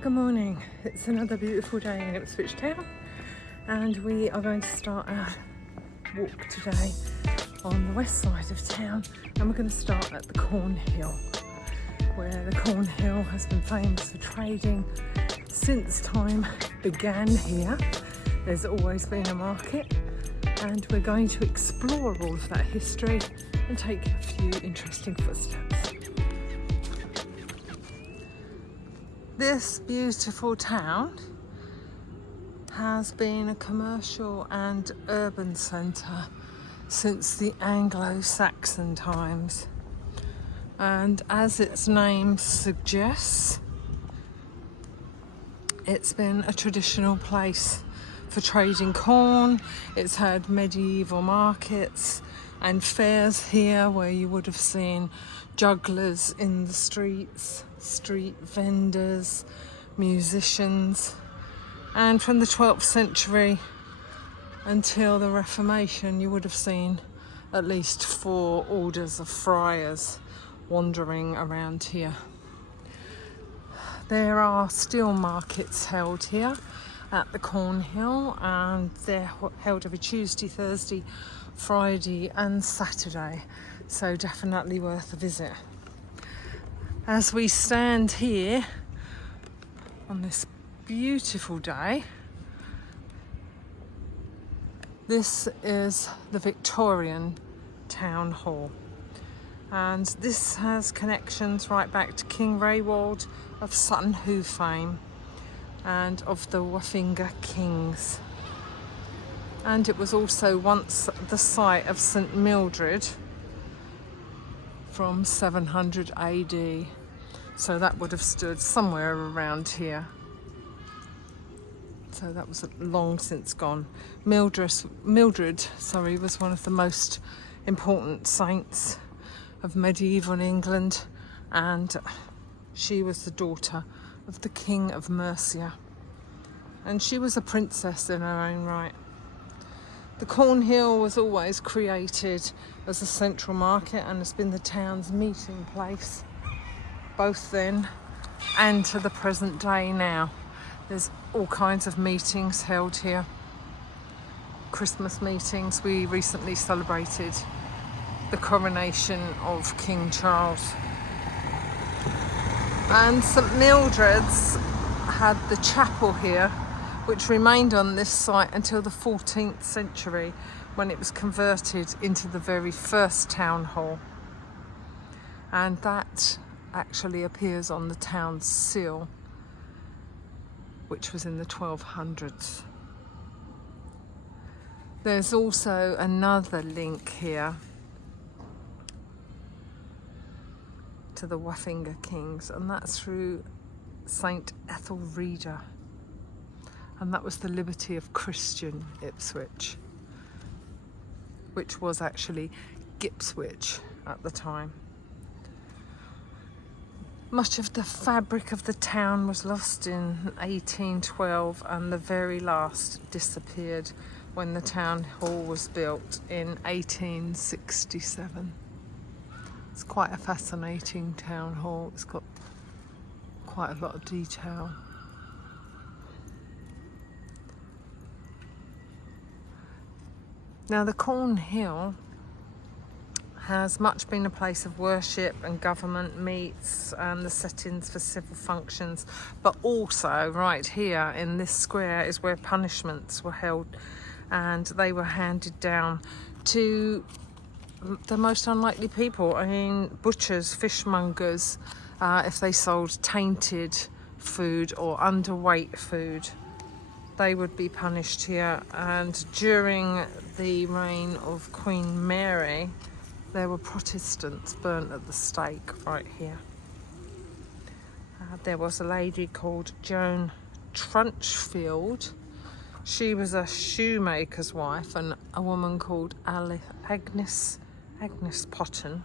Good morning. It's another beautiful day in Ipswich Town, and we are going to start our walk today on the west side of town, and we're going to start at the Cornhill, where the Cornhill has been famous for trading since time began here. There's always been a market, and we're going to explore all of that history and take a few interesting footsteps. This beautiful town has been a commercial and urban centre since the Anglo-Saxon times, and as its name suggests, it's been a traditional place for trading corn. It's had medieval markets and fairs here where you would have seen jugglers in the streets, street vendors, musicians, and from the 12th century until the Reformation you would have seen at least 4 orders of friars wandering around here. There are still markets held here at the Cornhill, and they're held every Tuesday, Thursday, Friday and Saturday, so definitely worth a visit. As we stand here on this beautiful day, this is the Victorian Town Hall, and this has connections right back to King Raywald of Sutton Hoo fame and of the Waffinga Kings. And it was also once the site of St Mildred from 700 AD, so that would have stood somewhere around here. So that was long since gone. Mildred, was one of the most important saints of medieval England, and she was the daughter of the King of Mercia, and she was a princess in her own right. The Cornhill was always created as a central market and has been the town's meeting place, both then and to the present day now. There's all kinds of meetings held here. Christmas meetings. We recently celebrated the coronation of King Charles. And St Mildred's had the chapel here, which remained on this site until the 14th century, when it was converted into the very first town hall. And that actually appears on the town's seal, which was in the 1200s. There's also another link here to the Waffinga Kings, and that's through Saint Ethelreda. And that was the liberty of Christian Ipswich, which was actually Ipswich at the time. Much of the fabric of the town was lost in 1812, and the very last disappeared when the town hall was built in 1867. It's quite a fascinating town hall. It's got quite a lot of detail. Now, the Cornhill has much been a place of worship and government meets and the settings for civil functions, but also right here in this square is where punishments were held, and they were handed down to the most unlikely people. I mean, butchers, fishmongers, if they sold tainted food or underweight food, they would be punished here. And during the reign of Queen Mary, there were Protestants burnt at the stake right here. There was a lady called Joan Trunchfield. She was a shoemaker's wife, and a woman called Agnes Potton.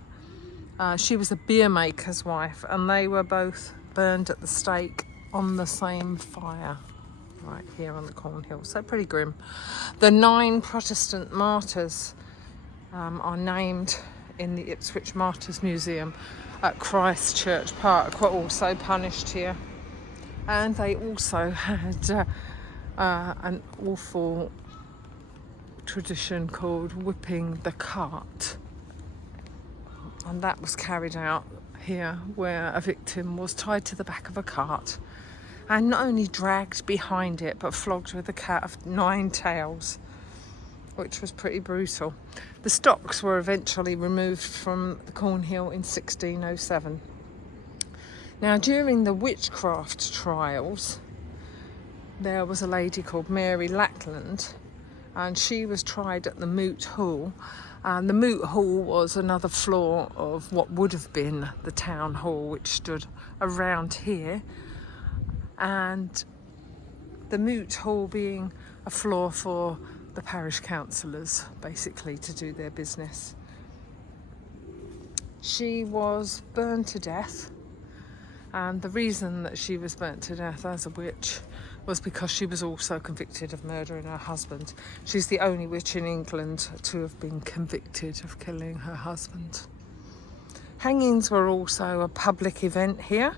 She was a beer maker's wife, and they were both burned at the stake on the same fire right here on the Cornhill. So pretty grim. The 9 Protestant martyrs are named in the Ipswich Martyrs Museum at Christchurch Park, were also punished here. And they also had an awful tradition called whipping the cart, and that was carried out here, where a victim was tied to the back of a cart and not only dragged behind it but flogged with a cat of 9 tails, which was pretty brutal. The stocks were eventually removed from the Cornhill in 1607. Now, during the witchcraft trials, there was a lady called Mary Lackland, and she was tried at the Moot Hall. And the Moot Hall was another floor of what would have been the town hall, which stood around here. And the Moot Hall being a floor for the parish councillors, basically, to do their business. She was burned to death, and the reason that she was burnt to death as a witch was because she was also convicted of murdering her husband. She's the only witch in England to have been convicted of killing her husband. Hangings were also a public event here,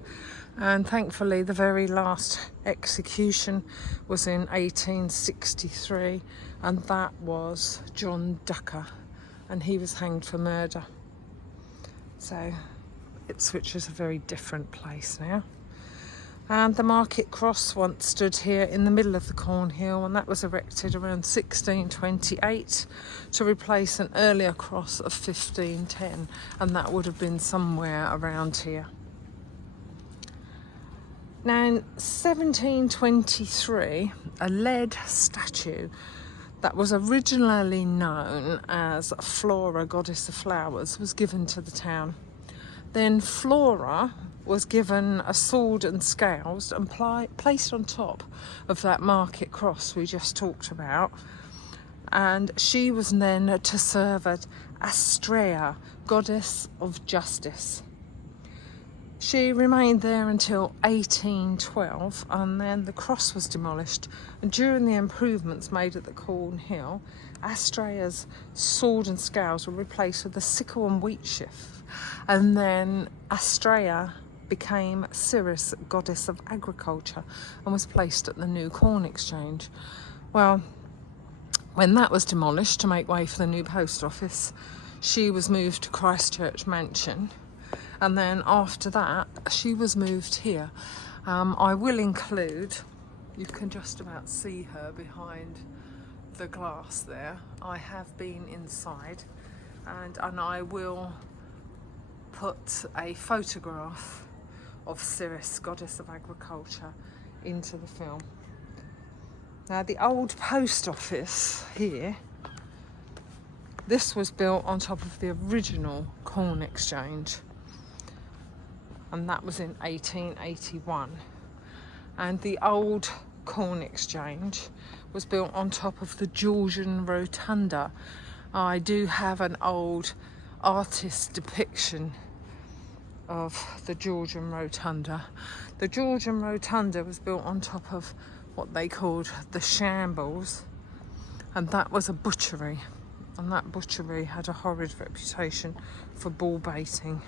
and thankfully the very last execution was in 1863, and that was John Ducker, and he was hanged for murder. So Ipswich is a very different place now. And the market cross once stood here in the middle of the Cornhill, and that was erected around 1628 to replace an earlier cross of 1510, and that would have been somewhere around here. Now, in 1723, a lead statue that was originally known as Flora, goddess of flowers, was given to the town. Then Flora was given a sword and scales and placed on top of that market cross we just talked about, and she was then to serve as Astrea, goddess of justice. She remained there until 1812, and then the cross was demolished, and during the improvements made at the Cornhill, Astrea's sword and scales were replaced with the sickle and wheat sheaf, and then Astrea became Ceres, goddess of agriculture, and was placed at the new Corn Exchange. Well, when that was demolished to make way for the new post office, she was moved to Christchurch Mansion, and then after that she was moved here. I will include, you can just about see her behind the glass there. I have been inside, and I will put a photograph of Ceres, goddess of agriculture, into the film. Now, the old post office here, this was built on top of the original Corn Exchange, and that was in 1881. And the old Corn Exchange was built on top of the Georgian Rotunda. I do have an old artist depiction of the Georgian Rotunda. The Georgian Rotunda was built on top of what they called the Shambles, and that was a butchery, and that butchery had a horrid reputation for bull baiting.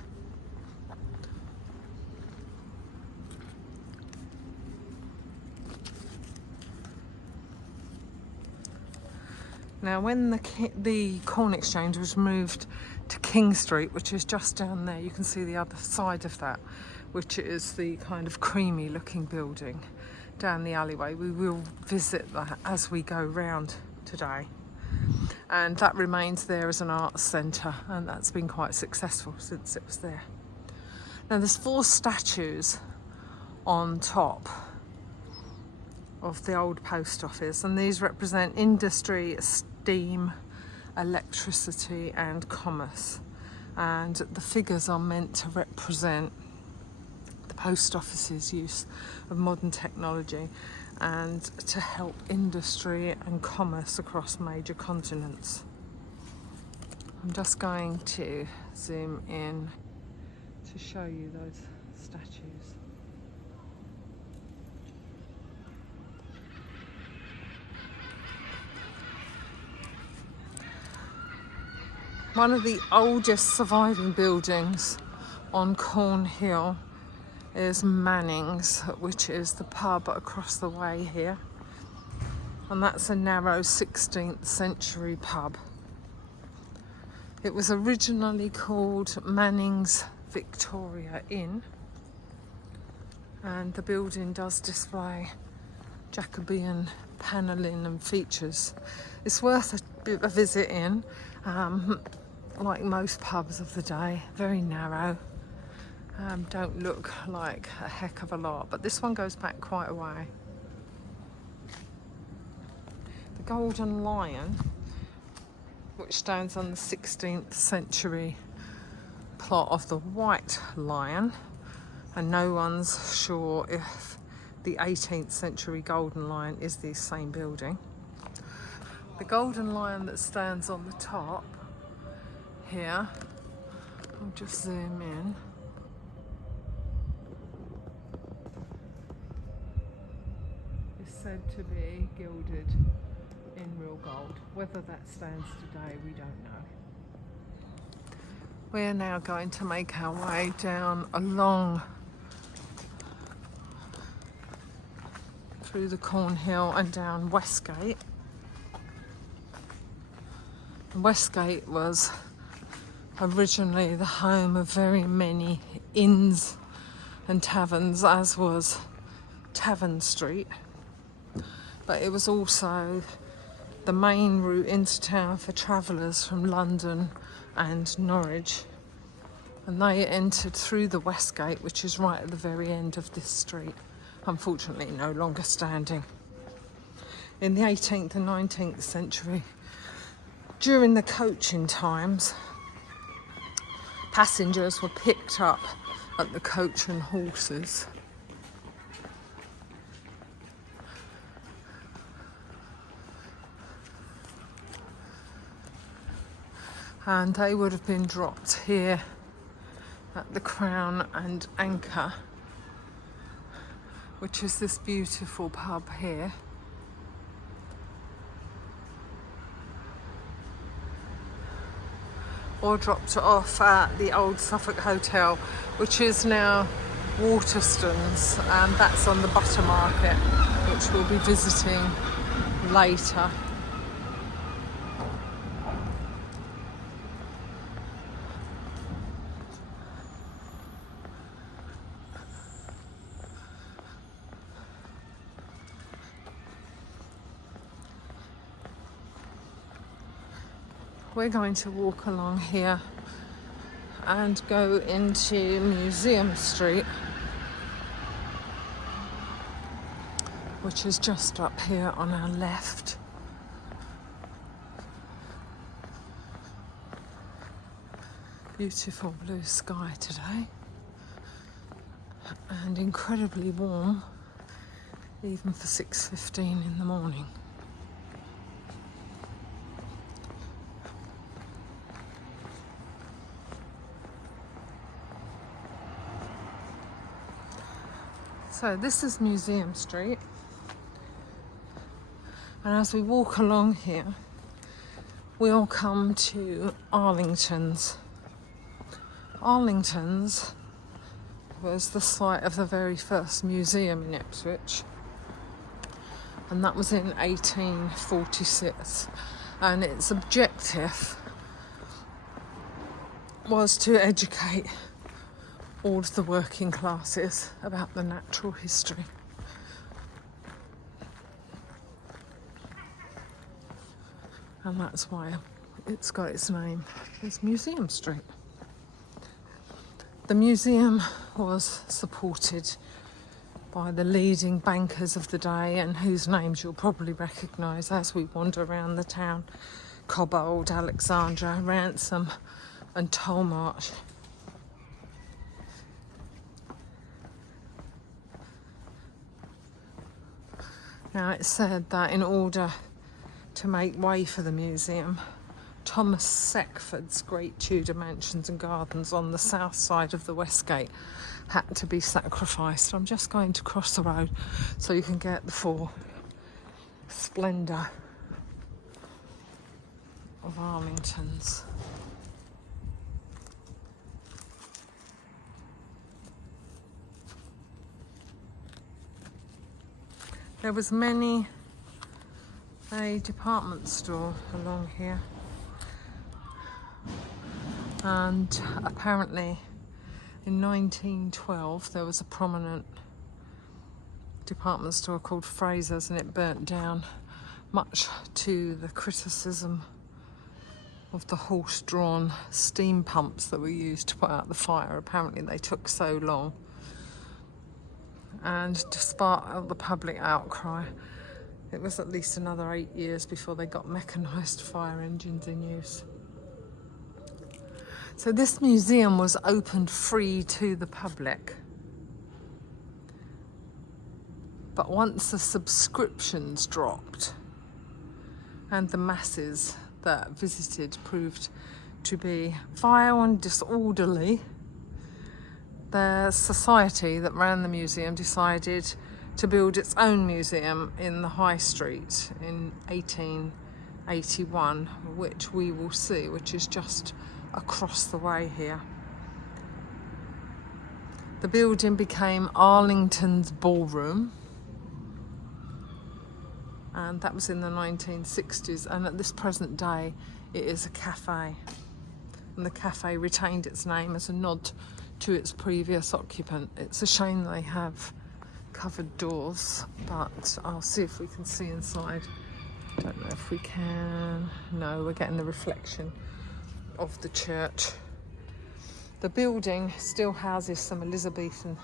Now, when the Corn Exchange was moved to King Street, which is just down there, you can see the other side of that, which is the kind of creamy looking building down the alleyway. We will visit that as we go round today, and that remains there as an arts centre, and that's been quite successful since it was there. Now, there's 4 statues on top of the old post office, and these represent industry, steam, electricity and commerce, and the figures are meant to represent the post office's use of modern technology and to help industry and commerce across major continents. I'm just going to zoom in to show you those statues. One of the oldest surviving buildings on Cornhill is Manning's, which is the pub across the way here. And that's a narrow 16th century pub. It was originally called Manning's Victoria Inn, and the building does display Jacobean panelling and features. It's worth a visit in, like most pubs of the day, very narrow. Don't look like a heck of a lot, but this one goes back quite a way. The Golden Lion, which stands on the 16th century plot of the White Lion, and no one's sure if the 18th century Golden Lion is the same building. The Golden Lion that stands on the top here, I'll just zoom in. Is said to be gilded in real gold. Whether that stands today, we don't know. We're now going to make our way down along through the Cornhill and down Westgate. Westgate was originally the home of very many inns and taverns, as was Tavern Street, but it was also the main route into town for travellers from London and Norwich, and they entered through the Westgate, which is right at the very end of this street, unfortunately no longer standing. In the 18th and 19th century, during the coaching times, passengers were picked up at the Coach and Horses. And they would have been dropped here at the Crown and Anchor, which is this beautiful pub here. Or dropped off at the old Suffolk Hotel, which is now Waterstones, and that's on the Butter Market, which we'll be visiting later. We're going to walk along here and go into Museum Street, which is just up here on our left. Beautiful blue sky today, and incredibly warm, even for 6:15 in the morning. So this is Museum Street, and as we walk along here, we'll come to Arlington's. Arlington's was the site of the very first museum in Ipswich, and that was in 1846, and its objective was to educate all of the working classes about the natural history. And that's why it's got its name. It's Museum Street. The museum was supported by the leading bankers of the day, and whose names you'll probably recognise as we wander around the town: Cobbold, Alexandra, Ransom and Tolmarsh. Now, it's said that in order to make way for the museum, Thomas Seckford's great Tudor mansions and gardens on the south side of the Westgate had to be sacrificed. I'm just going to cross the road so you can get the full splendour of Arlington's. There was many a department store along here, and apparently in 1912 there was a prominent department store called Fraser's, and it burnt down, much to the criticism of the horse-drawn steam pumps that were used to put out the fire. Apparently they took so long, and despite all the public outcry, it was at least another 8 years before they got mechanised fire engines in use. So this museum was opened free to the public, but once the subscriptions dropped and the masses that visited proved to be vile and disorderly, the society that ran the museum decided to build its own museum in the High Street in 1881, which we will see, which is just across the way here. The building became Arlington's Ballroom, and that was in the 1960s, and at this present day it is a cafe, and the cafe retained its name as a nod to its previous occupant. It's a shame they have covered doors, but I'll see if we can see inside. Don't know if we can. No, we're getting the reflection of the church. The building still houses some Elizabethan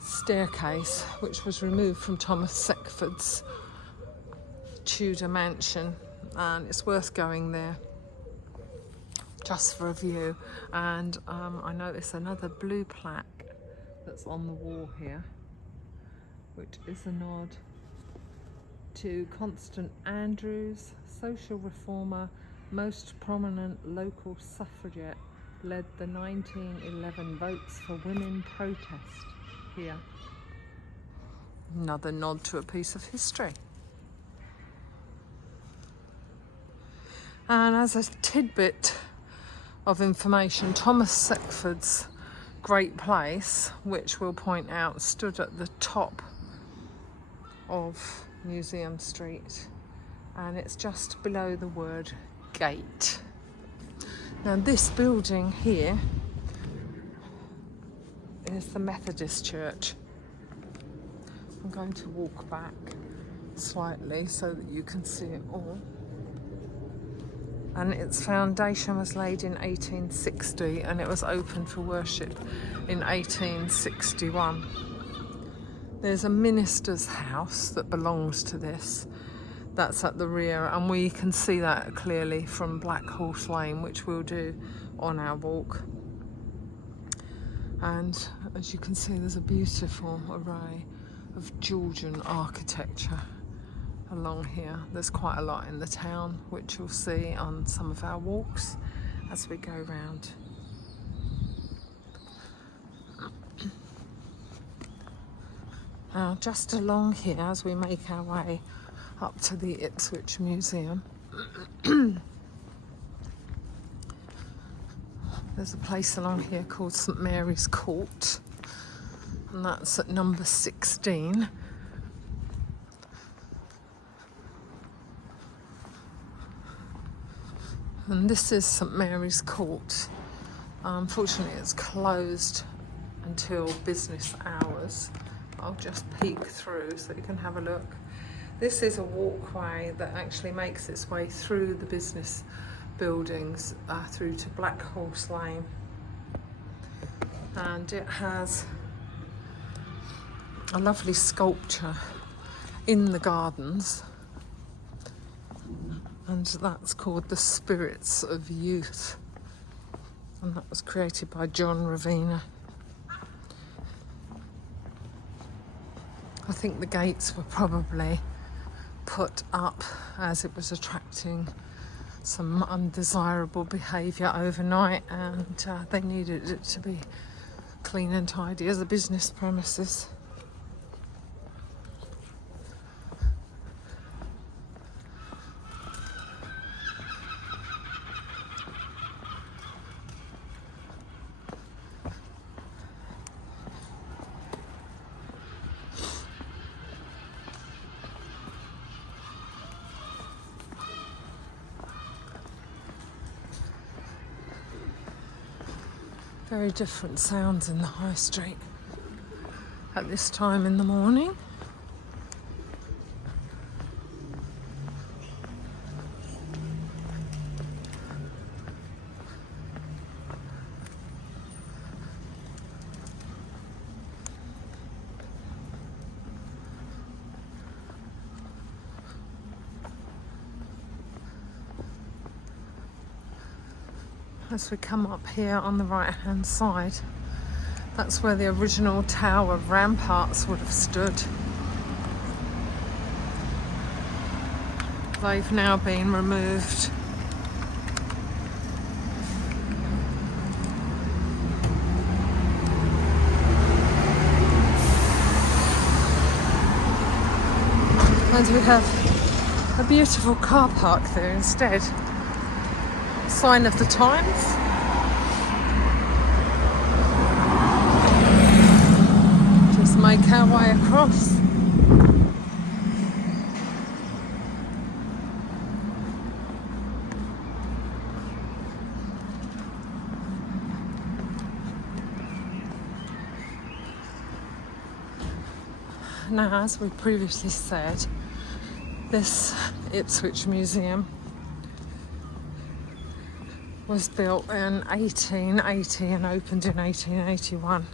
staircase, which was removed from Thomas Seckford's Tudor mansion, and it's worth going there just for a view. And I notice another blue plaque that's on the wall here, which is a nod to Constant Andrews, social reformer, most prominent local suffragette, led the 1911 Votes for Women protest here. Another nod to a piece of history. And as a tidbit of information, Thomas Seckford's Great Place, which we'll point out, stood at the top of Museum Street, and it's just below the word gate. Now this building here is the Methodist Church. I'm going to walk back slightly so that you can see it all. And its foundation was laid in 1860, and it was opened for worship in 1861. There's a minister's house that belongs to this, that's at the rear, and we can see that clearly from Black Horse Lane, which we'll do on our walk. And as you can see, there's a beautiful array of Georgian architecture along here. There's quite a lot in the town, which you'll see on some of our walks as we go round. Now, just along here, as we make our way up to the Ipswich Museum, there's a place along here called St Mary's Court, and that's at number 16. And this is St Mary's Court. Unfortunately, it's closed until business hours. I'll just peek through so you can have a look. This is a walkway that actually makes its way through the business buildings through to Black Horse Lane, and it has a lovely sculpture in the gardens, and that's called the Spirits of Youth, and that was created by John Ravina. I think the gates were probably put up as it was attracting some undesirable behaviour overnight, and they needed it to be clean and tidy as a business premises. Very different sounds in the high street at this time in the morning. As we come up here on the right hand side, that's where the original tower ramparts would have stood. They've now been removed. And we have a beautiful car park there instead. Sign of the times. Just make our way across. Now, as we previously said, this Ipswich Museum was built in 1880 and opened in 1881.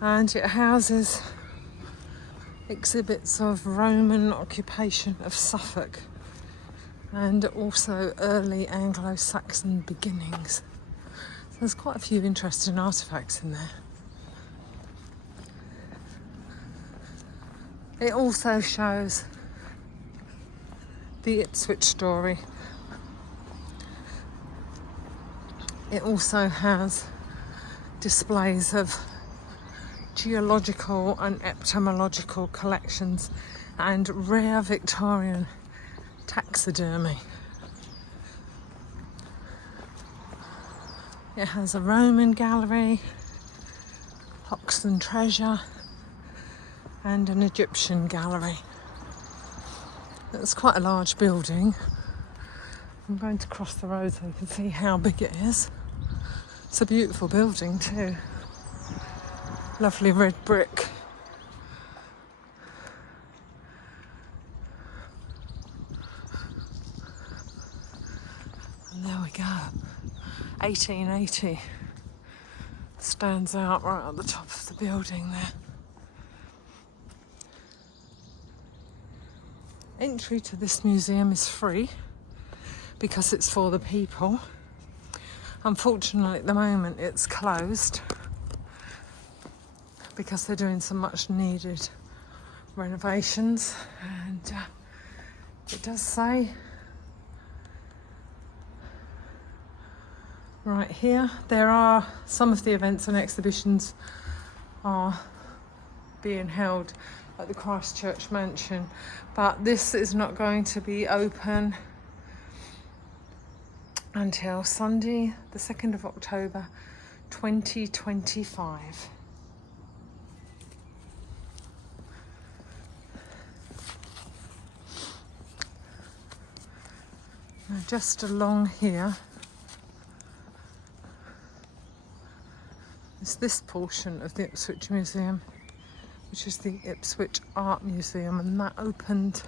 And it houses exhibits of Roman occupation of Suffolk and also early Anglo-Saxon beginnings. So there's quite a few interesting artefacts in there. It also shows the Ipswich story. It also has displays of geological and entomological collections and rare Victorian taxidermy. It has a Roman gallery, Hoxton treasure, and an Egyptian gallery. It's quite a large building. I'm going to cross the road so you can see how big it is. It's a beautiful building too. Lovely red brick. And there we go. 1880 stands out right at the top of the building there. Entry to this museum is free because it's for the people. Unfortunately, at the moment it's closed because they're doing some much needed renovations, and it does say right here there are some of the events and exhibitions are being held at the Christchurch Mansion, but this is not going to be open until Sunday, the 2nd of October 2025. Now, just along here is this portion of the Ipswich Museum, which is the Ipswich Art Museum, and that opened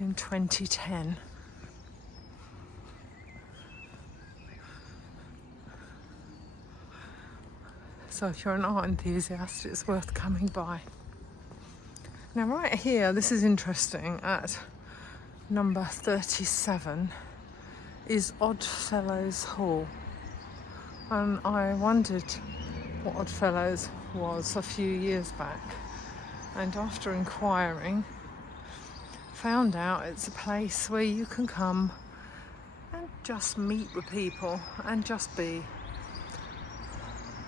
in 2010. So if you're an art enthusiast, it's worth coming by. Now right here, this is interesting, at number 37 is Oddfellows Hall. And I wondered what Oddfellows was a few years back, and after inquiring found out it's a place where you can come and just meet with people and just be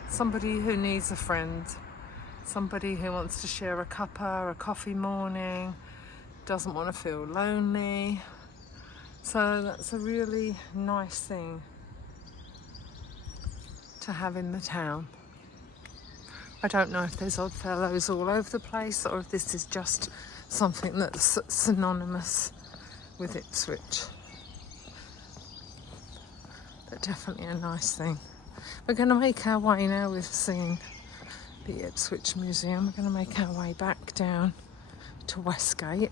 somebody who needs a friend, somebody who wants to share a cuppa, a coffee morning, doesn't want to feel lonely. So that's a really nice thing to have in the town. I don't know if there's Oddfellows all over the place or if this is just something that's synonymous with Ipswich. but definitely a nice thing. We're going to make our way now. We've seen the Ipswich Museum. We're going to make our way back down to Westgate.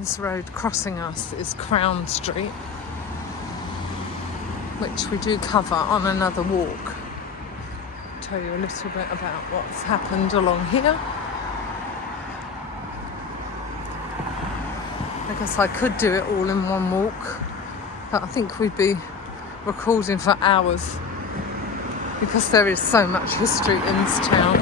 This road crossing us is Crown Street, which we do cover on another walk. I'll tell you a little bit about what's happened along here. I guess I could do it all in one walk, but I think we'd be recording for hours because there is so much history in this town.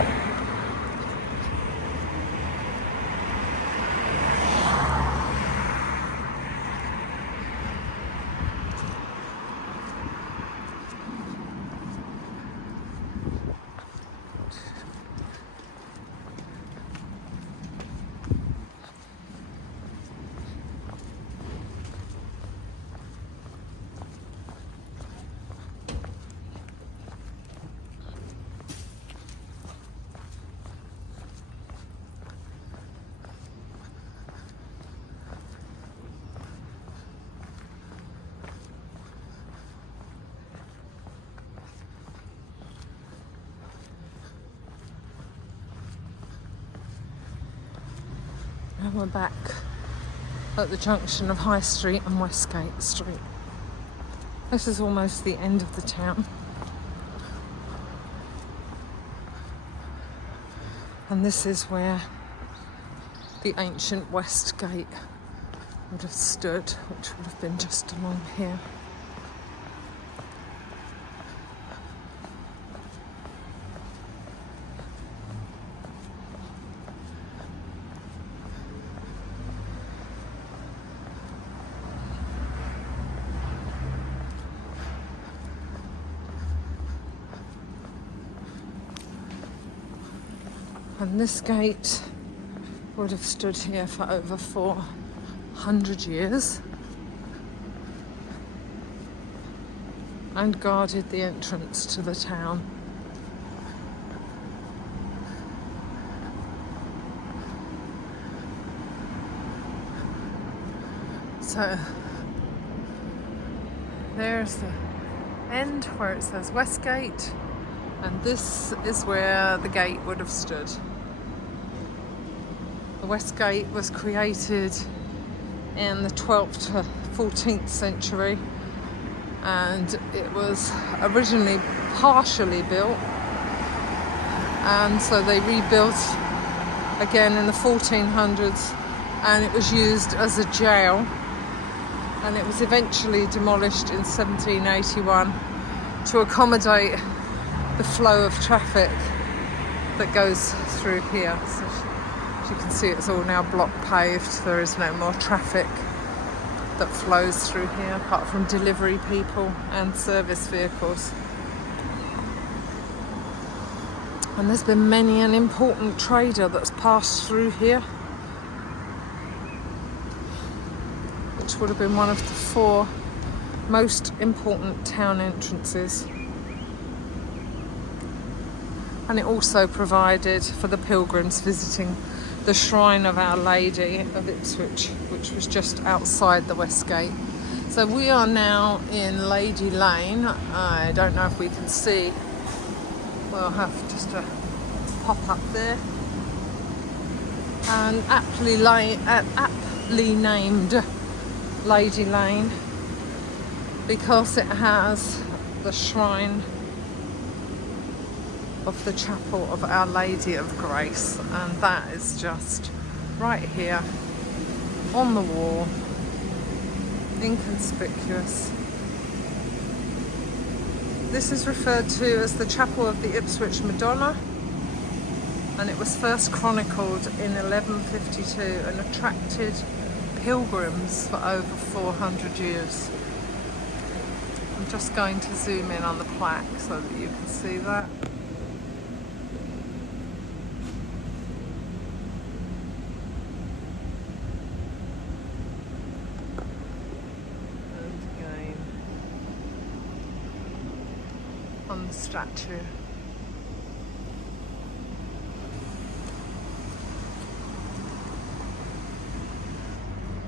And we're back at the junction of High Street and Westgate Street. This is almost the end of the town. And this is where the ancient Westgate would have stood, which would have been just along here. And this gate would have stood here for over 400 years and guarded the entrance to the town. So there's the end where it says Westgate, and this is where the gate would have stood. The Westgate was created in the 12th to 14th century, and it was originally partially built, and so they rebuilt again in the 1400s, and it was used as a jail, and it was eventually demolished in 1781 to accommodate the flow of traffic that goes through here. So as you can see, it's all now block paved. There is no more traffic that flows through here apart from delivery people and service vehicles. And there's been many an important trader that's passed through here, which would have been one of the 4 most important town entrances. And it also provided for the pilgrims visiting the shrine of Our Lady of Ipswich, which was just outside the Westgate. So we are now in Lady Lane. I don't know if we can see. We'll have just a pop up there. And aptly named Lady Lane because it has the shrine of the chapel of Our Lady of Grace, and that is just right here on the wall, inconspicuous. This is referred to as the chapel of the Ipswich Madonna, and it was first chronicled in 1152 and attracted pilgrims for over 400 years. I'm just going to zoom in on the plaque so that you can see that. on the statue.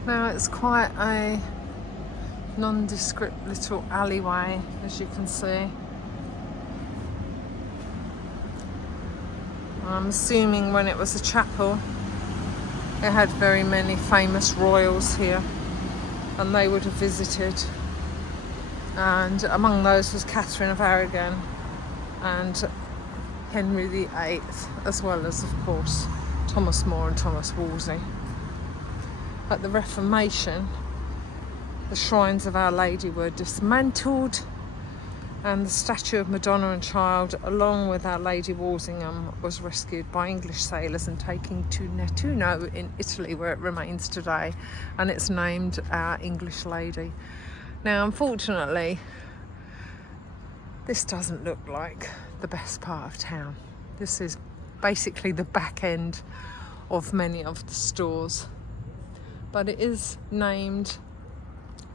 Now it's quite a nondescript little alleyway, as you can see. I'm assuming when it was a chapel, it had very many famous royals here, and they would have visited. And among those was Catherine of Aragon and Henry VIII, as well as, of course, Thomas More and Thomas Wolsey. At the Reformation, the shrines of Our Lady were dismantled, and the statue of Madonna and Child, along with Our Lady Walsingham, was rescued by English sailors and taken to Nettuno in Italy, where it remains today, and it's named Our English Lady. Now, unfortunately, this doesn't look like the best part of town. This is basically the back end of many of the stores, but it is named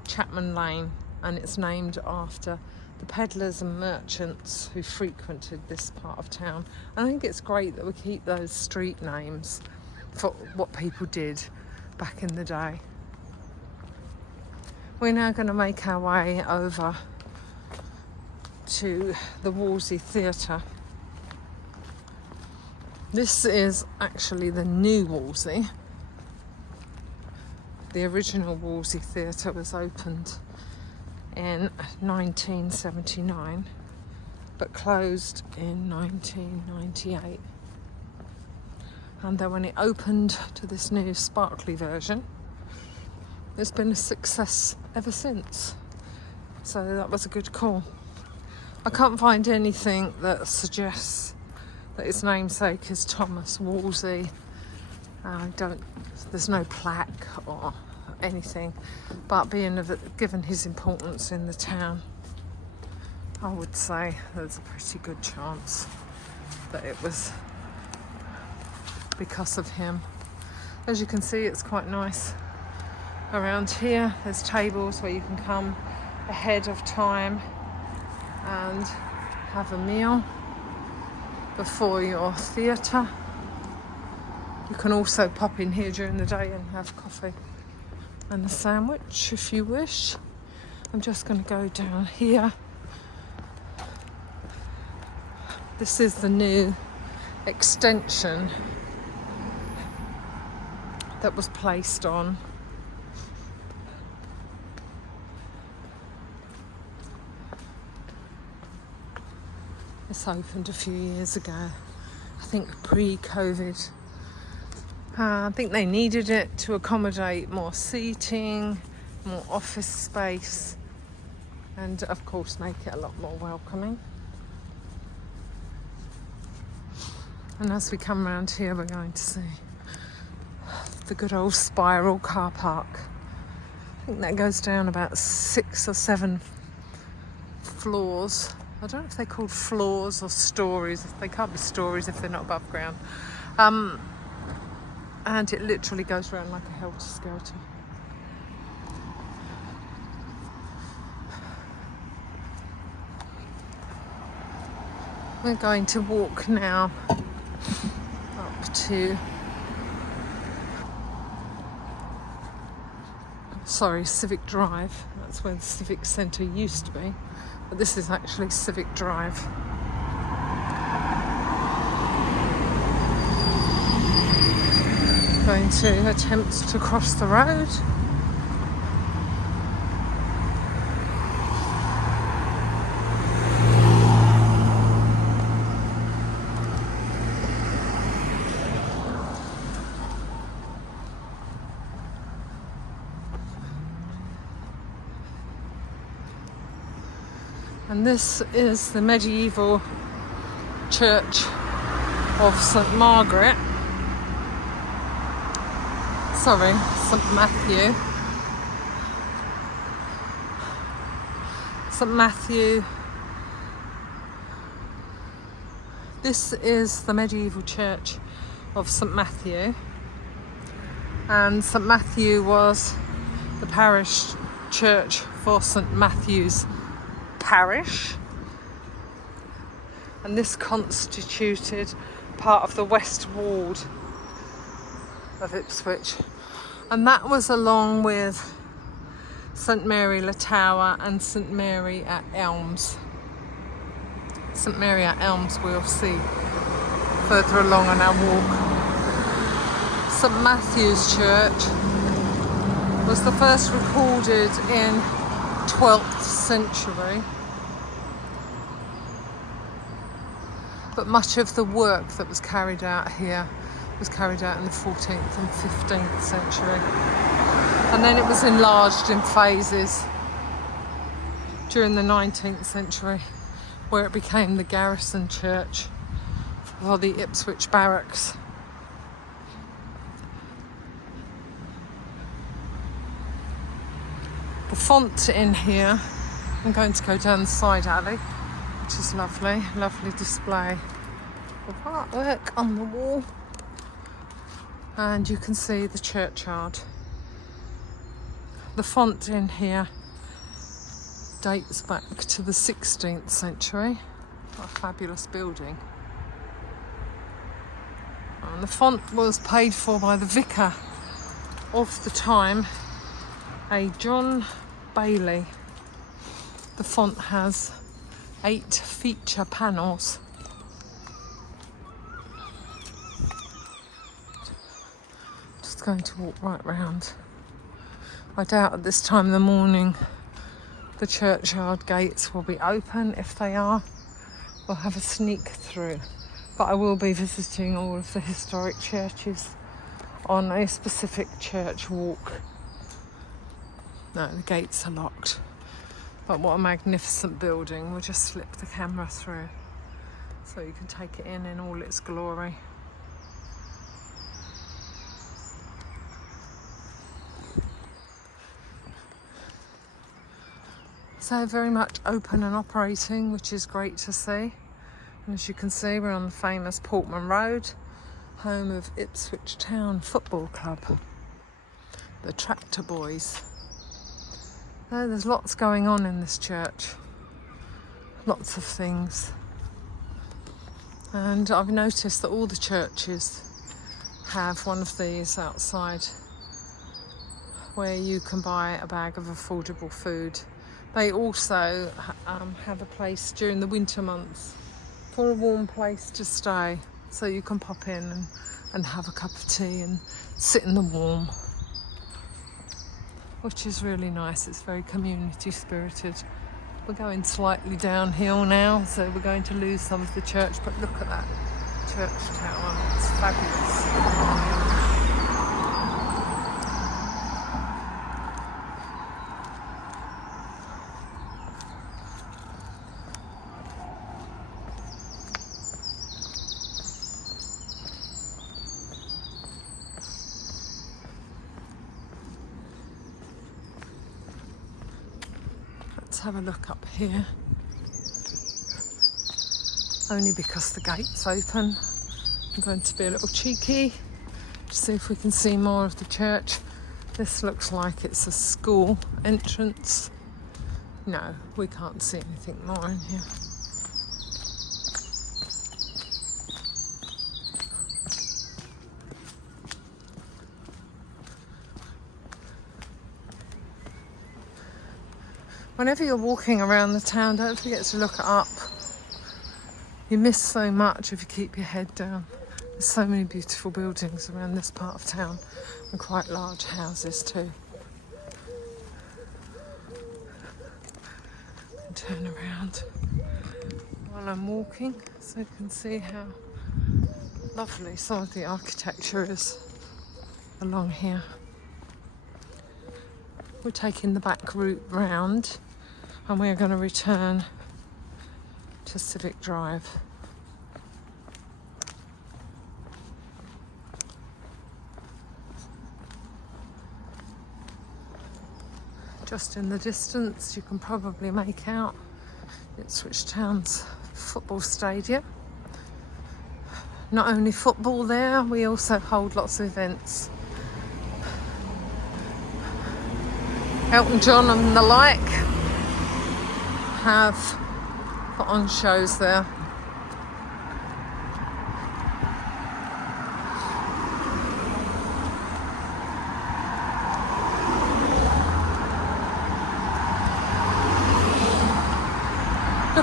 Chapman Lane, and it's named after the peddlers and merchants who frequented this part of town. I think it's great that we keep those street names for what people did back in the day. We're now going to make our way over to the Wolsey Theatre. This is actually the new Wolsey. The original Wolsey Theatre was opened in 1979 but closed in 1998. And then when it opened to this new sparkly version, it's been a success ever since. So that was a good call. I can't find anything that suggests that its namesake is Thomas Wolsey. There's no plaque or anything, but given his importance in the town, I would say there's a pretty good chance that it was because of him. As you can see, it's quite nice around here. There's tables where you can come ahead of time and have a meal before your theatre. You can also pop in here during the day and have coffee and a sandwich if you wish. I'm just going to go down here. This is the new extension that was placed on. This opened a few years ago, I think pre-COVID. I think they needed it to accommodate more seating, more office space, and of course make it a lot more welcoming. And as we come around here, we're going to see the good old spiral car park. I think that goes down about 6 or 7 floors. I don't know if they're called floors or stories. They can't be stories if they're not above ground. And it literally goes around like a helter-skelter. We're going to walk now up to Civic Drive. That's where the Civic Centre used to be, but this is actually Civic Drive. Going to attempt to cross the road. And this is the medieval church of St Margaret. Sorry, St Matthew. St Matthew. This is the medieval church of St Matthew. And St Matthew was the parish church for St Matthew's parish, and this constituted part of the west ward of Ipswich, and that was along with St Mary Le Tower and St Mary at Elms. St Mary at Elms we'll see further along on our walk. St Matthew's Church was the first recorded in 12th century, but much of the work that was carried out here was carried out in the 14th and 15th century, and then it was enlarged in phases during the 19th century, where it became the garrison church for the Ipswich barracks. The font in here, I'm going to go down the side alley, which is lovely, lovely display of artwork on the wall. And you can see the churchyard. The font in here dates back to the 16th century. What a fabulous building. And the font was paid for by the vicar of the time, a John Bailey. The font has 8 feature panels. Just going to walk right round. I doubt at this time of the morning the churchyard gates will be open. If they are, we'll have a sneak through. But I will be visiting all of the historic churches on a specific church walk. No, the gates are locked. But what a magnificent building. We'll just slip the camera through so you can take it in all its glory. So very much open and operating, which is great to see. And as you can see, we're on the famous Portman Road, home of Ipswich Town Football Club, the Tractor Boys. So there's lots going on in this church, lots of things. And I've noticed that all the churches have one of these outside where you can buy a bag of affordable food. They also have a place during the winter months for a warm place to stay, so you can pop in and have a cup of tea and sit in the warm, which is really nice. It's very community spirited. We're going slightly downhill now, so we're going to lose some of the church, but look at that church tower, it's fabulous. Let's have a look up here. Only because the gate's open, I'm going to be a little cheeky to see if we can see more of the church. This looks like it's a school entrance. No, we can't see anything more in here. Whenever you're walking around the town, don't forget to look up. You miss so much if you keep your head down. There's so many beautiful buildings around this part of town, and quite large houses too. And turn around while I'm walking so you can see how lovely some of the architecture is along here. We're taking the back route round, and we're going to return to Civic Drive. Just in the distance, you can probably make out Ipswich Town's football stadium. Not only football there, we also hold lots of events. Elton John and the like have put on shows there.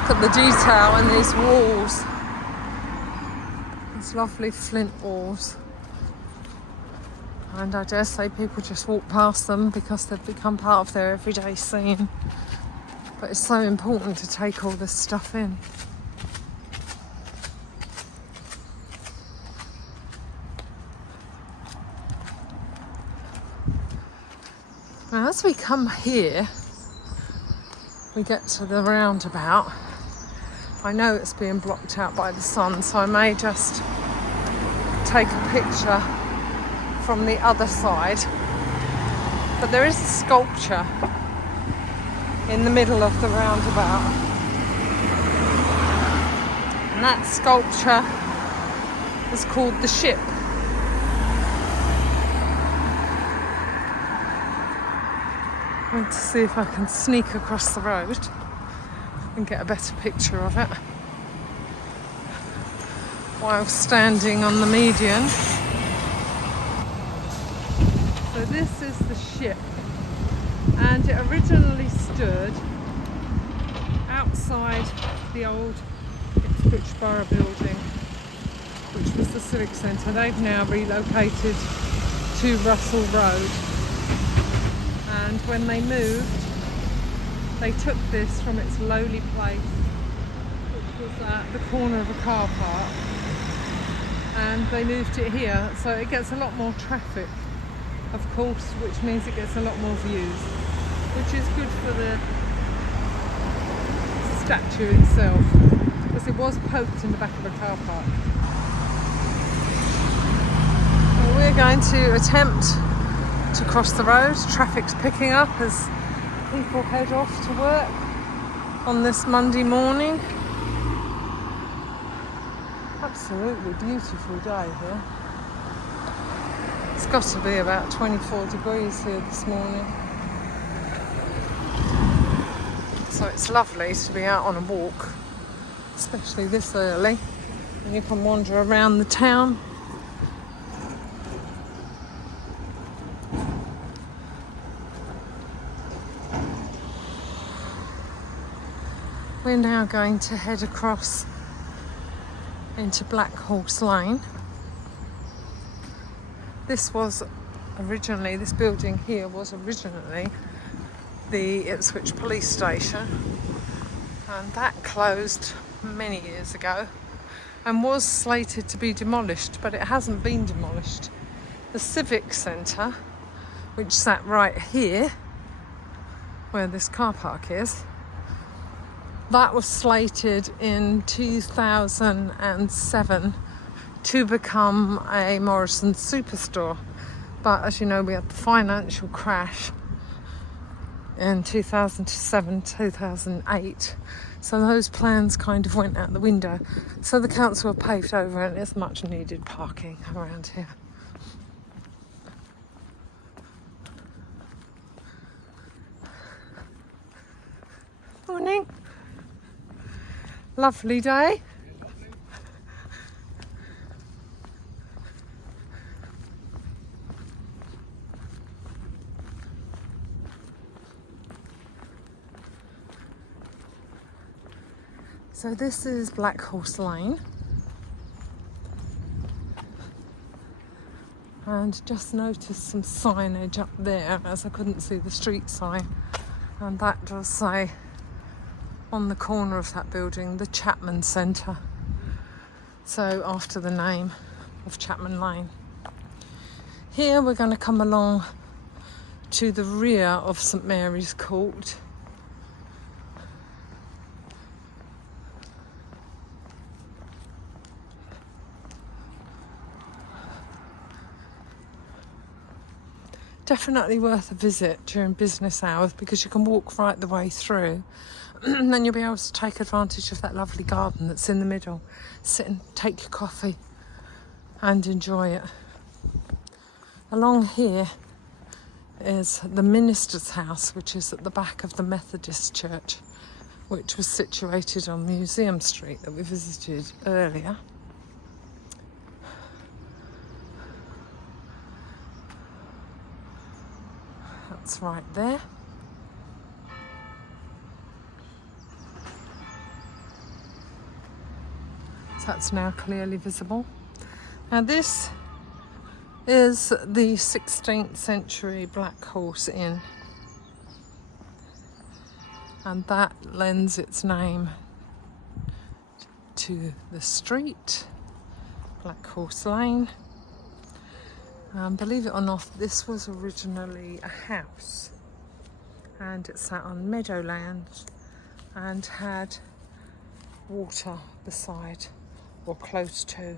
at the detail in these walls. These lovely flint walls. And I dare say people just walk past them because they've become part of their everyday scene. But it's so important to take all this stuff in. Now as we come here, we get to the roundabout. I know it's being blocked out by the sun, so I may just take a picture from the other side. But there is a sculpture in the middle of the roundabout, and that sculpture is called the Ship. I'm going to see if I can sneak across the road and get a better picture of it while standing on the median. So this is the Ship, and it originally stood outside the old Ipswich Borough building, which was the Civic Centre. They've now relocated to Russell Road, and when they moved, they took this from its lowly place, which was at the corner of a car park, and they moved it here, so it gets a lot more traffic, of course, which means it gets a lot more views, which is good for the statue itself, because it was poked in the back of a car park. Well, we're going to attempt to cross the road. Traffic's picking up as people head off to work on this Monday morning. Absolutely beautiful day here. It's got to be about 24 degrees here this morning. So it's lovely to be out on a walk, especially this early, and you can wander around the town. We're now going to head across into Black Horse Lane. This building here was originally the Ipswich Police Station, and that closed many years ago and was slated to be demolished, but it hasn't been demolished. The Civic Centre, which sat right here where this car park is, that was slated in 2007 to become a Morrison's superstore. But as you know, we had the financial crash in 2007, 2008. So those plans kind of went out the window. So the council have paved over, and there's much needed parking around here. Morning. Lovely day. So this is Black Horse Lane, and just noticed some signage up there as I couldn't see the street sign, and that does say on the corner of that building, the Chapman Centre, so after the name of Chapman Lane. Here we're going to come along to the rear of St Mary's Court. Definitely worth a visit during business hours, because you can walk right the way through and then you'll be able to take advantage of that lovely garden that's in the middle. Sit and take your coffee and enjoy it. Along here is the minister's house, which is at the back of the Methodist church, which was situated on Museum Street that we visited earlier. That's right there. So that's now clearly visible. Now this is the 16th century Black Horse Inn, and that lends its name to the street, Black Horse Lane. Believe it or not, this was originally a house, and it sat on meadowland and had water beside or close to.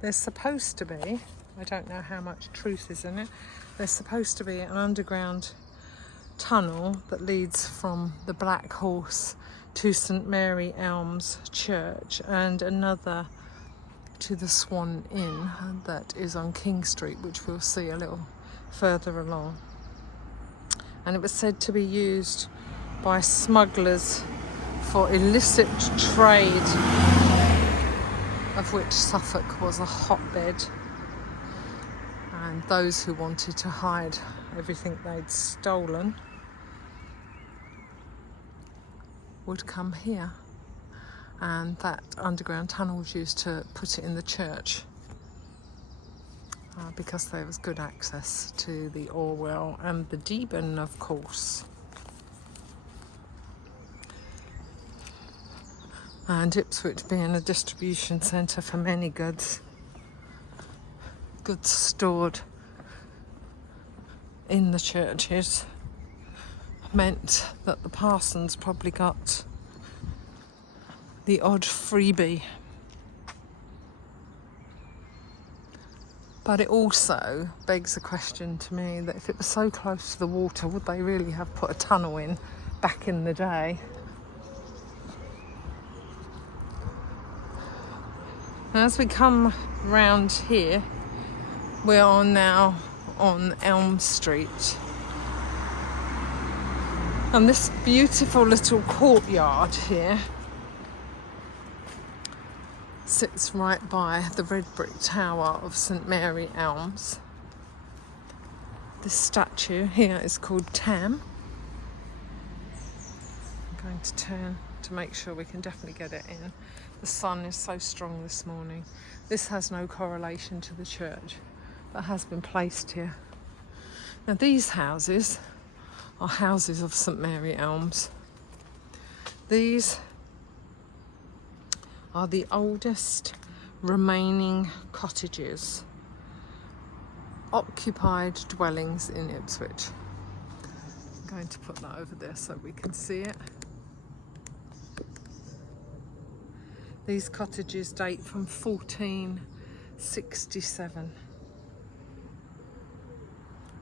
There's supposed to be, I don't know how much truth is in it, there's supposed to be an underground tunnel that leads from the Black Horse to St Mary Elms Church, and another to the Swan Inn that is on King Street, which we'll see a little further along. And it was said to be used by smugglers for illicit trade, of which Suffolk was a hotbed, and those who wanted to hide everything they'd stolen would come here, and that underground tunnel was used to put it in the church because there was good access to the Orwell and the Deben, of course. And Ipswich being a distribution centre for many goods stored in the churches, meant that the parsons probably got the odd freebie. But it also begs the question to me that if it was so close to the water, would they really have put a tunnel in back in the day? As we come round here, we are now on Elm Street. And this beautiful little courtyard here sits right by the red brick tower of St Mary Elms. This statue here is called Tam. I'm going to turn to make sure we can definitely get it in. The sun is so strong this morning. This has no correlation to the church that has been placed here. Now these houses are houses of St Mary Elms. These are the oldest remaining cottages, occupied dwellings in Ipswich. I'm going to put that over there so we can see it. These cottages date from 1467,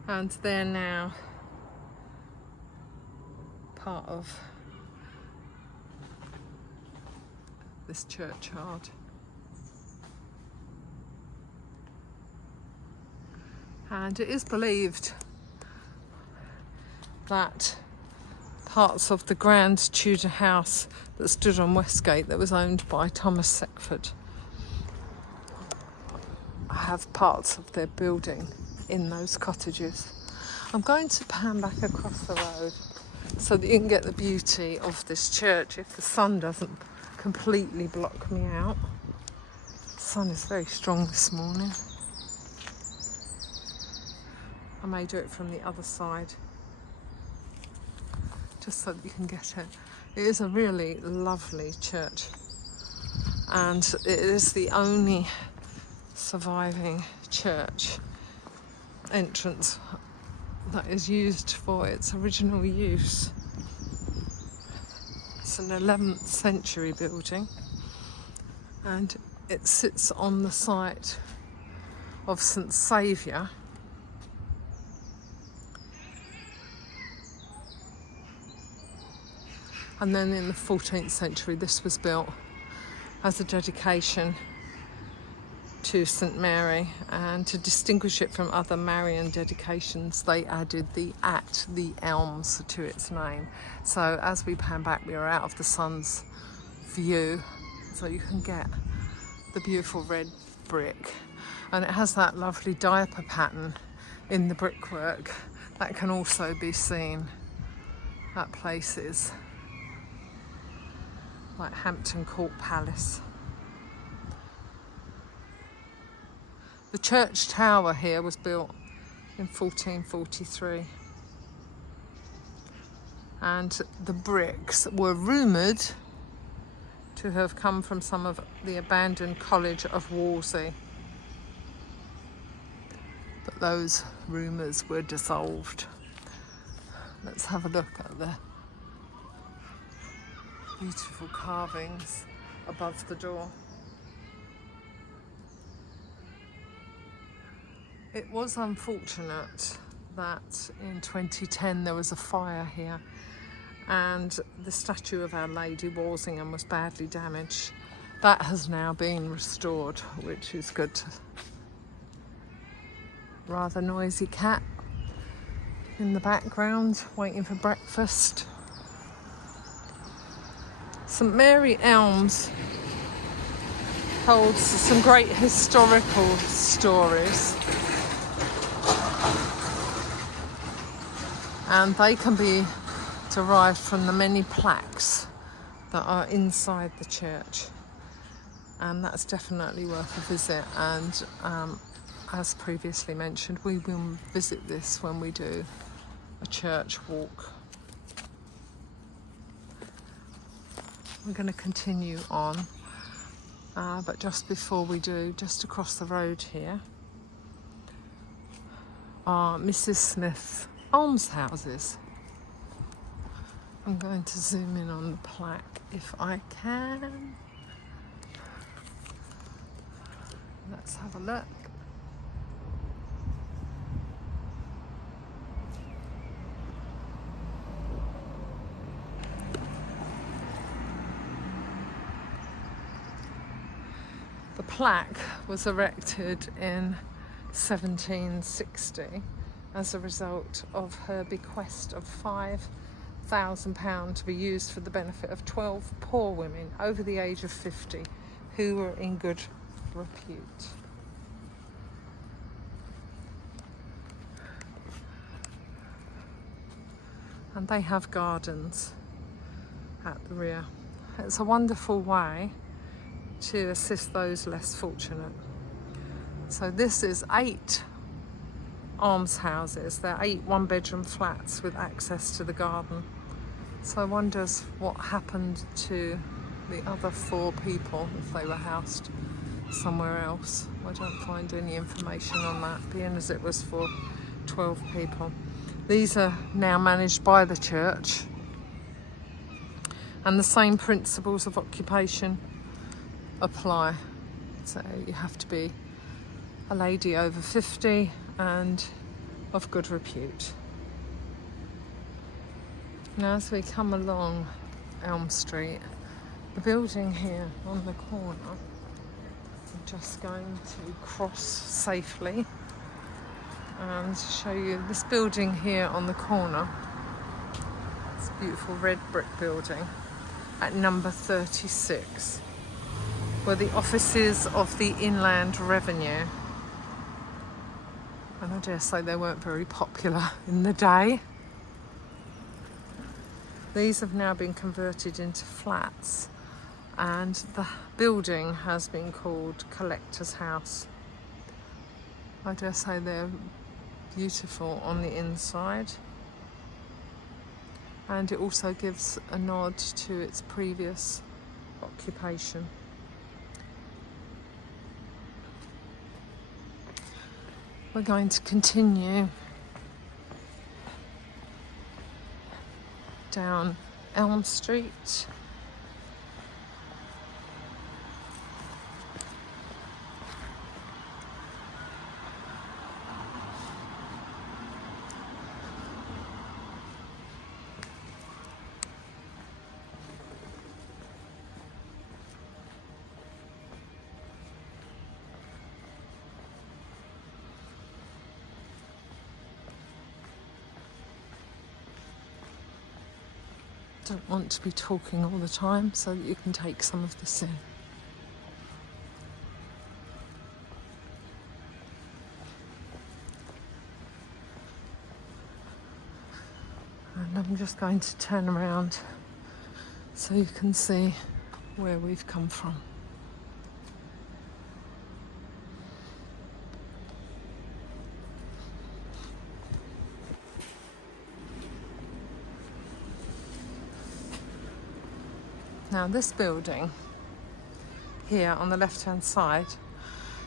and they're now part of this churchyard. And it is believed that parts of the grand Tudor house that stood on Westgate, that was owned by Thomas Seckford, have parts of their building in those cottages. I'm going to pan back across the road so that you can get the beauty of this church if the sun doesn't completely block me out. The sun is very strong this morning. I may do it from the other side, just so that you can get it. It is a really lovely church, and it is the only surviving church entrance that is used for its original use. It's an 11th century building, and it sits on the site of St Saviour, and then in the 14th century this was built as a dedication to St Mary, and to distinguish it from other Marian dedications they added the "at the elms" to its name. So as we pan back, we are out of the sun's view, so you can get the beautiful red brick, and it has that lovely diaper pattern in the brickwork that can also be seen at places like Hampton Court Palace. The church tower here was built in 1443. And the bricks were rumoured to have come from some of the abandoned College of Wolsey. But those rumours were dissolved. Let's have a look at the beautiful carvings above the door. It was unfortunate that in 2010 there was a fire here and the statue of Our Lady Walsingham was badly damaged. That has now been restored, which is good. Rather noisy cat in the background waiting for breakfast. St Mary Elms holds some great historical stories, and they can be derived from the many plaques that are inside the church, and that's definitely worth a visit. And as previously mentioned, we will visit this when we do a church walk. We're going to continue on, but just before we do, just across the road here are Mrs. Smith's almshouses. I'm going to zoom in on the plaque if I can. Let's have a look. The plaque was erected in 1760 as a result of her bequest of £5,000 to be used for the benefit of 12 poor women over the age of 50 who were in good repute. And they have gardens at the rear. It's a wonderful way to assist those less fortunate. So this is 8 almshouses. They're 8 one-bedroom flats with access to the garden. So I wonder what happened to the other 4 people if they were housed somewhere else. I don't find any information on that, being as it was for 12 people. These are now managed by the church, and the same principles of occupation apply. So you have to be a lady over 50 and of good repute. Now as we come along Elm Street, the building here on the corner, I'm just going to cross safely and show you this building here on the corner. It's a beautiful red brick building at number 36. Were the offices of the Inland Revenue. And I dare say they weren't very popular in the day. These have now been converted into flats, and the building has been called Collector's House. I dare say they're beautiful on the inside, and it also gives a nod to its previous occupation. We're going to continue down Elm Street. Don't want to be talking all the time so that you can take some of this in. And I'm just going to turn around so you can see where we've come from. Now this building here on the left hand side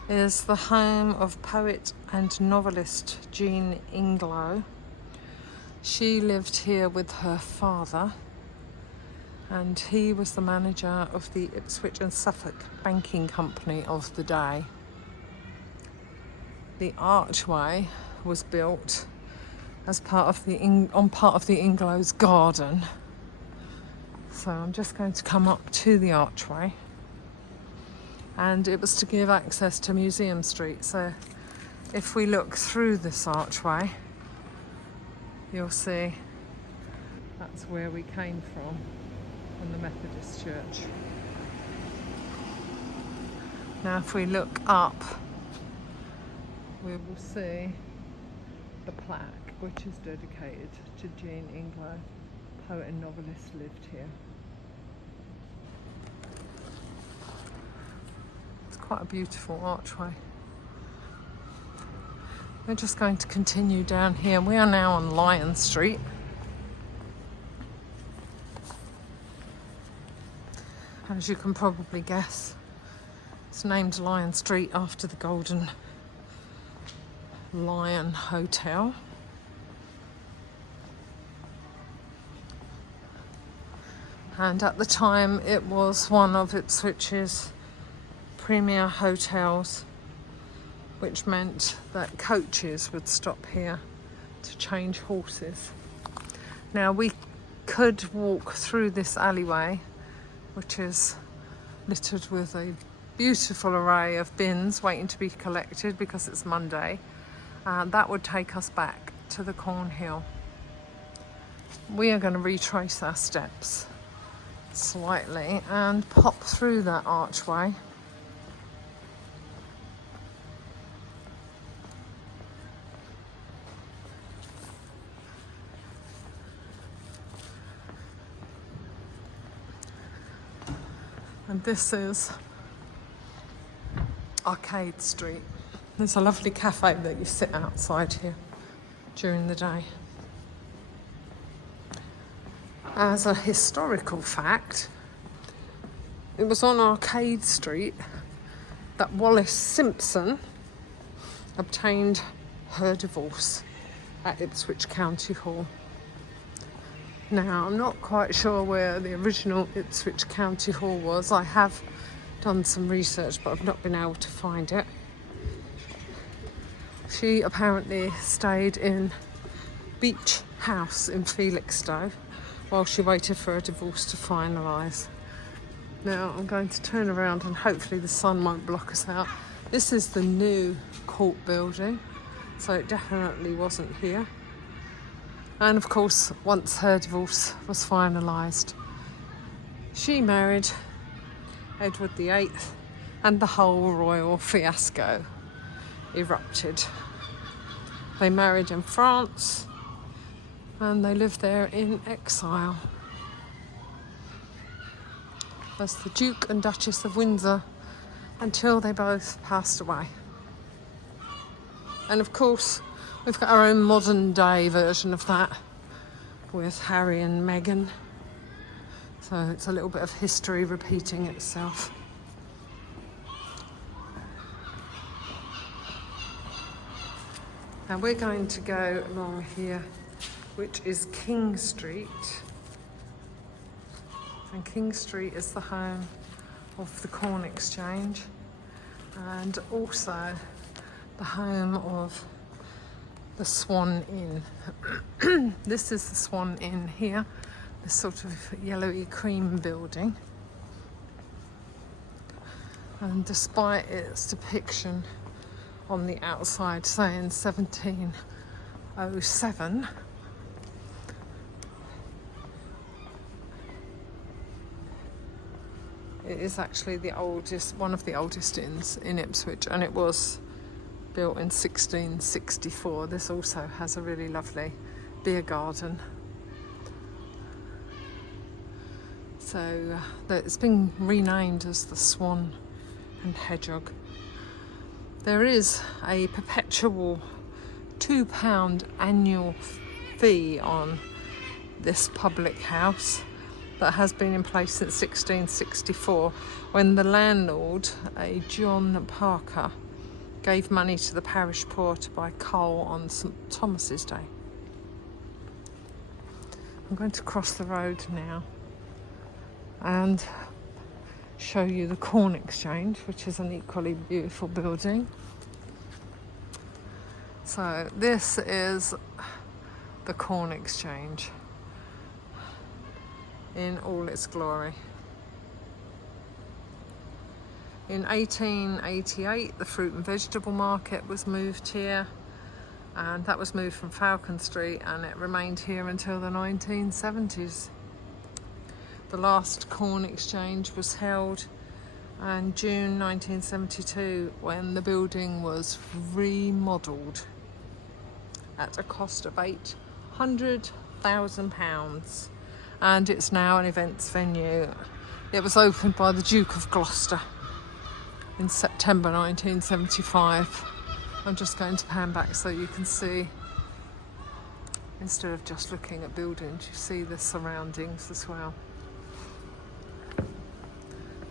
is the home of poet and novelist Jean Ingelow. She lived here with her father, and he was the manager of the Ipswich and Suffolk banking company of the day. The archway was built as part of the Ingelow's garden. So I'm just going to come up to the archway, and it was to give access to Museum Street. So if we look through this archway, you'll see that's where we came from the Methodist Church. Now if we look up, we will see the plaque, which is dedicated to Jean Ingelow. Poet and novelist lived here. It's quite a beautiful archway. We're just going to continue down here. We are now on Lion Street. As you can probably guess, it's named Lion Street after the Golden Lion Hotel. And at the time it was one of Ipswich's premier hotels, which meant that coaches would stop here to change horses. Now we could walk through this alleyway, which is littered with a beautiful array of bins waiting to be collected because it's Monday. That would take us back to the Cornhill. We are going to retrace our steps slightly and pop through that archway. And this is Arcade Street. There's a lovely cafe that you sit outside here during the day. As a historical fact, it was on Arcade Street that Wallis Simpson obtained her divorce at Ipswich County Hall. Now, I'm not quite sure where the original Ipswich County Hall was. I have done some research, but I've not been able to find it. She apparently stayed in Beach House in Felixstowe while she waited for her divorce to finalise. Now, I'm going to turn around and hopefully the sun won't block us out. This is the new court building, so it definitely wasn't here. And of course, once her divorce was finalised, she married Edward VIII, and the whole royal fiasco erupted. They married in France, and they lived there in exile as the Duke and Duchess of Windsor until they both passed away. And of course, we've got our own modern day version of that with Harry and Meghan. So it's a little bit of history repeating itself. Now we're going to go along here, which is King Street. And King Street is the home of the Corn Exchange, and also the home of the Swan Inn. This is the Swan Inn here, this sort of yellowy cream building. And despite its depiction on the outside saying 1707, it is actually the oldest, one of the oldest inns in Ipswich, and it was built in 1664. This also has a really lovely beer garden. So it's been renamed as the Swan and Hedgehog. There is a perpetual £2 annual fee on this public house, that has been in place since 1664, when the landlord, a John Parker, gave money to the parish poor to buy coal on St Thomas's Day. I'm going to cross the road now and show you the Corn Exchange, which is an equally beautiful building. So this is the Corn Exchange in all its glory. In 1888, the fruit and vegetable market was moved here, and that was moved from Falcon Street, and it remained here until the 1970s. The last Corn Exchange was held in June 1972, when the building was remodelled at a cost of £800,000, and it's now an events venue. It was opened by the Duke of Gloucester in September 1975. I'm just going to pan back so you can see, instead of just looking at buildings, you see the surroundings as well.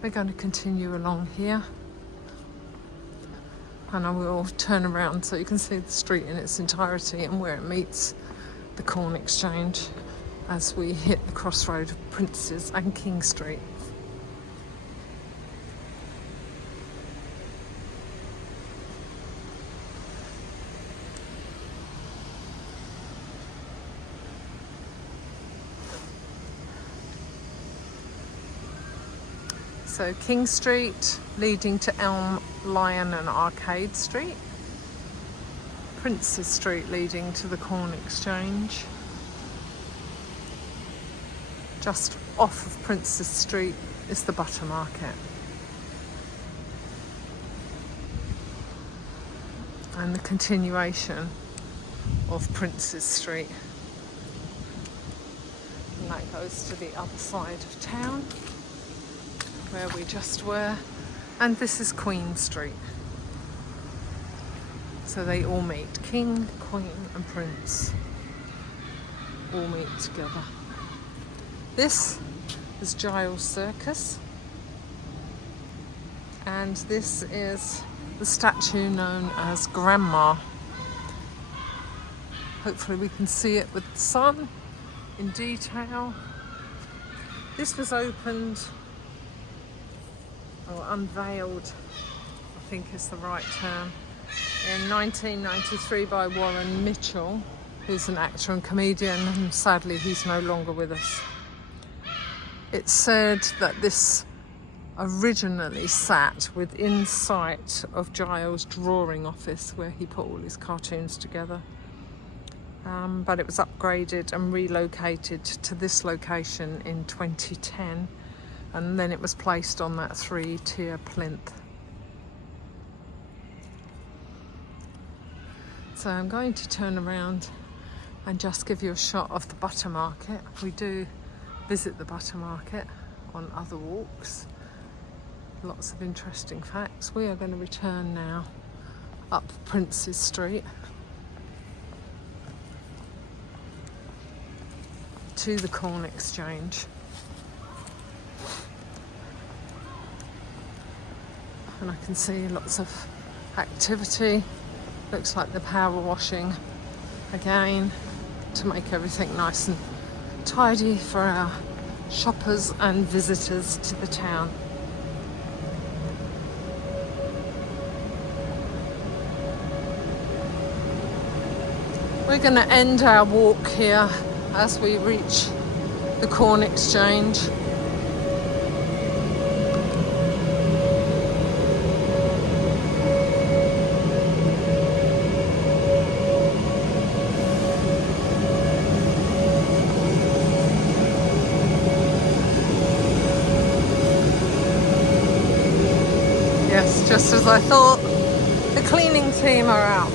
We're going to continue along here, and I will turn around so you can see the street in its entirety and where it meets the Corn Exchange as we hit the crossroad of Princes and King Street. So King Street leading to Elm, Lion and Arcade Street. Princes Street leading to the Corn Exchange. Just off of Princes Street is the Butter Market. And the continuation of Princes Street. And that goes to the other side of town, where we just were, and this is Queen Street. So they all meet, King, Queen and Prince all meet together. This is Giles Circus, and this is the statue known as Grandma. Hopefully we can see it with the sun in detail. This was opened, or unveiled, I think is the right term, in 1993 by Warren Mitchell, who's an actor and comedian, and sadly he's no longer with us. It's said that this originally sat within sight of Giles' drawing office, where he put all his cartoons together. But it was upgraded and relocated to this location in 2010. And then it was placed on that 3-tier plinth. So I'm going to turn around and just give you a shot of the Butter Market. We do visit the Butter Market on other walks. Lots of interesting facts. We are going to return now up Princes Street to the Corn Exchange. And I can see lots of activity. Looks like the power washing again to make everything nice and tidy for our shoppers and visitors to the town. We're going to end our walk here as we reach the Corn Exchange. Yes, just as I thought, the cleaning team are out,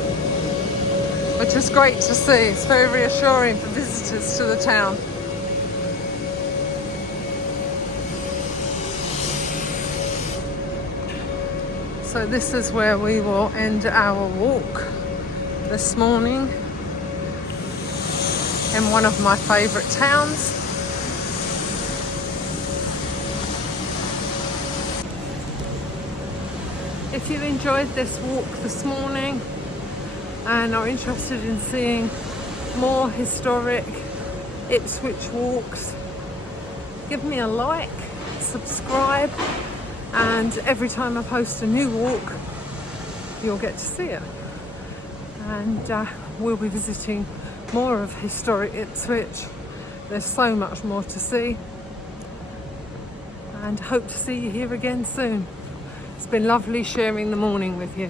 which is great to see. It's very reassuring for visitors to the town. So this is where we will end our walk this morning in one of my favourite towns. If you enjoyed this walk this morning and are interested in seeing more historic Ipswich walks, give me a like, subscribe, and every time I post a new walk you'll get to see it. And we'll be visiting more of historic Ipswich. There's so much more to see, and hope to see you here again soon. It's been lovely sharing the morning with you.